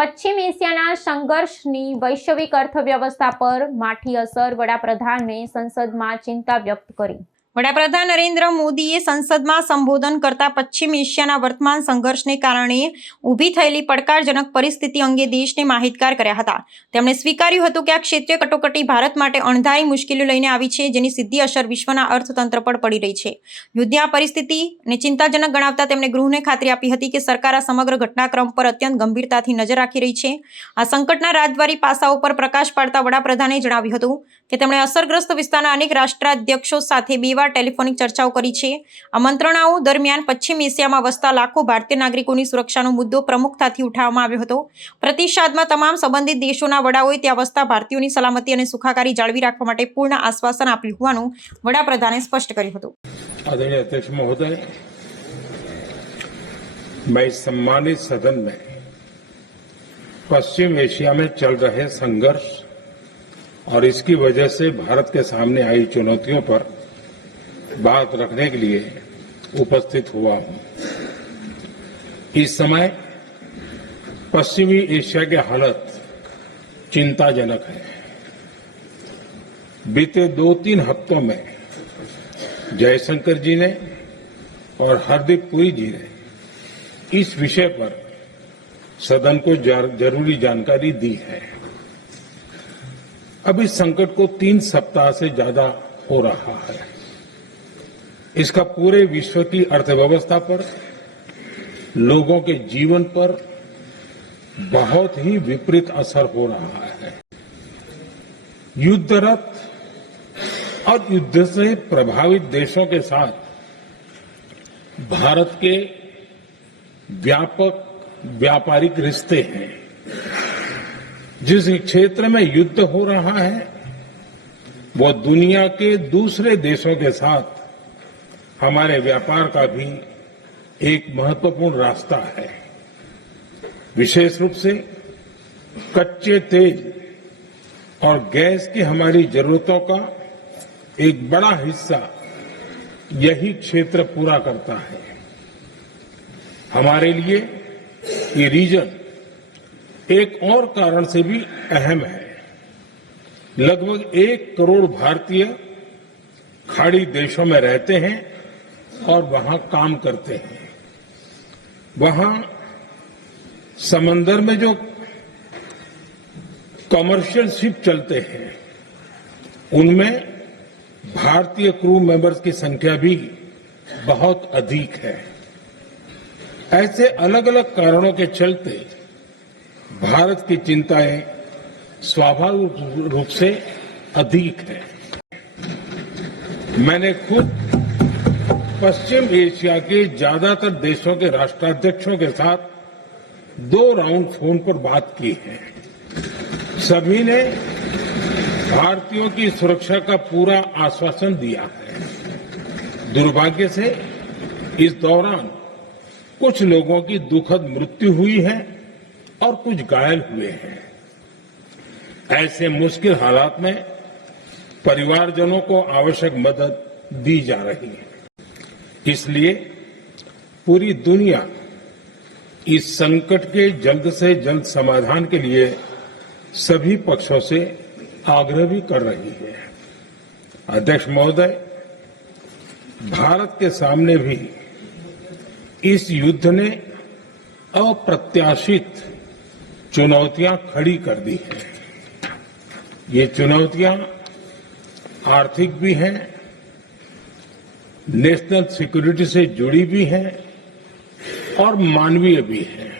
પશ્ચિમ એશિયાના સંઘર્ષની વૈશ્વિક અર્થવ્યવસ્થા પર માઠી અસર વડાપ્રધાને સંસદમાં ચિંતા વ્યક્ત કરી। વડાપ્રધાન નરેન્દ્ર મોદીએ સંસદમાં સંબોધન કરતા પશ્ચિમ એશિયાના વર્તમાન સંઘર્ષને કારણે ઊભી થયેલી પડકારજનક પરિસ્થિતિ અંગે દેશને માહિતગાર કર્યા હતા। તેમણે સ્વીકાર્યું હતું કે આ ક્ષેત્રીય કટોકટી ભારત માટે અણધારી મુશ્કેલીઓ લઈને આવી છે, જેની સીધી અસર વિશ્વના અર્થતંત્ર પર પડી રહી છે। યુદ્ધની આ પરિસ્થિતિને ચિંતાજનક ગણાવતા તેમણે ગૃહને ખાતરી આપી હતી કે સરકાર આ સમગ્ર ઘટનાક્રમ પર અત્યંત ગંભીરતાથી નજર રાખી રહી છે। આ સંકટના રાજદ્વારી પાસાઓ પર પ્રકાશ પાડતા વડાપ્રધાને જણાવ્યું હતું કે તેમણે અસરગ્રસ્ત વિસ્તારના અનેક રાષ્ટ્રાધ્યક્ષો સાથે બે વાર ટેલિફોનિક ચર્ચાઓ કરી છે। આ મંત્રણાઓ દરમિયાન પશ્ચિમ એશિયામાં વસતા લાખો ભારતીય નાગરિકોની સુરક્ષાનો મુદ્દો પ્રમુખતાથી ઉઠાવવામાં આવ્યો હતો। પ્રતિસાદમાં તમામ સંબંધિત દેશોના વડાઓએ ત્યાં વસતા ભારતીયોની સલામતી અને સુખાકારી જાળવી રાખવા માટે પૂર્ણ આશ્વાસન આપ્યું હોવાનું વડાપ્રધાને સ્પષ્ટ કર્યું હતું। आदरणीय अध्यक्ष महोदय, मैं इस सम्मानित सदन में पश्चिम एशिया में चल रहे संघर्ष और इसकी वजह से भारत के सामने आई चुनौतियों पर बात रखने के लिए उपस्थित हुआ हूं। इस समय पश्चिमी एशिया की हालत चिंताजनक है। बीते 2-3 हफ्तों में जयशंकर जी ने और हरदीप पुरी जी ने इस विषय पर सदन को जरूरी जानकारी दी है। अब इस संकट को 3 सप्ताह से ज्यादा हो रहा है। इसका पूरे विश्व की अर्थव्यवस्था पर, लोगों के जीवन पर बहुत ही विपरीत असर हो रहा है। युद्धरत और युद्ध से प्रभावित देशों के साथ भारत के व्यापक व्यापारिक रिश्ते हैं। जिस क्षेत्र में युद्ध हो रहा है वो दुनिया के दूसरे देशों के साथ हमारे व्यापार का भी एक महत्वपूर्ण रास्ता है। विशेष रूप से कच्चे तेल और गैस की हमारी जरूरतों का एक बड़ा हिस्सा यही क्षेत्र पूरा करता है। हमारे लिए ये रीजन एक और कारण से भी अहम है। लगभग 1 करोड़ भारतीय खाड़ी देशों में रहते हैं और वहां काम करते हैं। वहां समंदर में जो कमर्शियल शिप चलते हैं उनमें भारतीय क्रू मेंबर्स की संख्या भी बहुत अधिक है। ऐसे अलग अलग कारणों के चलते भारत की चिंताएं स्वाभाविक रूप से अधिक है। मैंने खुद पश्चिम एशिया के ज्यादातर देशों के राष्ट्राध्यक्षों के साथ 2 राउंड फोन पर बात की है। सभी ने भारतीयों की सुरक्षा का पूरा आश्वासन दिया है। दुर्भाग्य से इस दौरान कुछ लोगों की दुखद मृत्यु हुई है और कुछ घायल हुए हैं। ऐसे मुश्किल हालात में परिवारजनों को आवश्यक मदद दी जा रही है। इसलिए पूरी दुनिया इस संकट के जल्द से जल्द समाधान के लिए सभी पक्षों से आग्रह भी कर रही है। अध्यक्ष महोदय, भारत के सामने भी इस युद्ध ने अप्रत्याशित चुनौतियां खड़ी कर दी हैं। ये चुनौतियां आर्थिक भी हैं, नेशनल सिक्योरिटी से जुड़ी भी हैं और मानवीय भी हैं।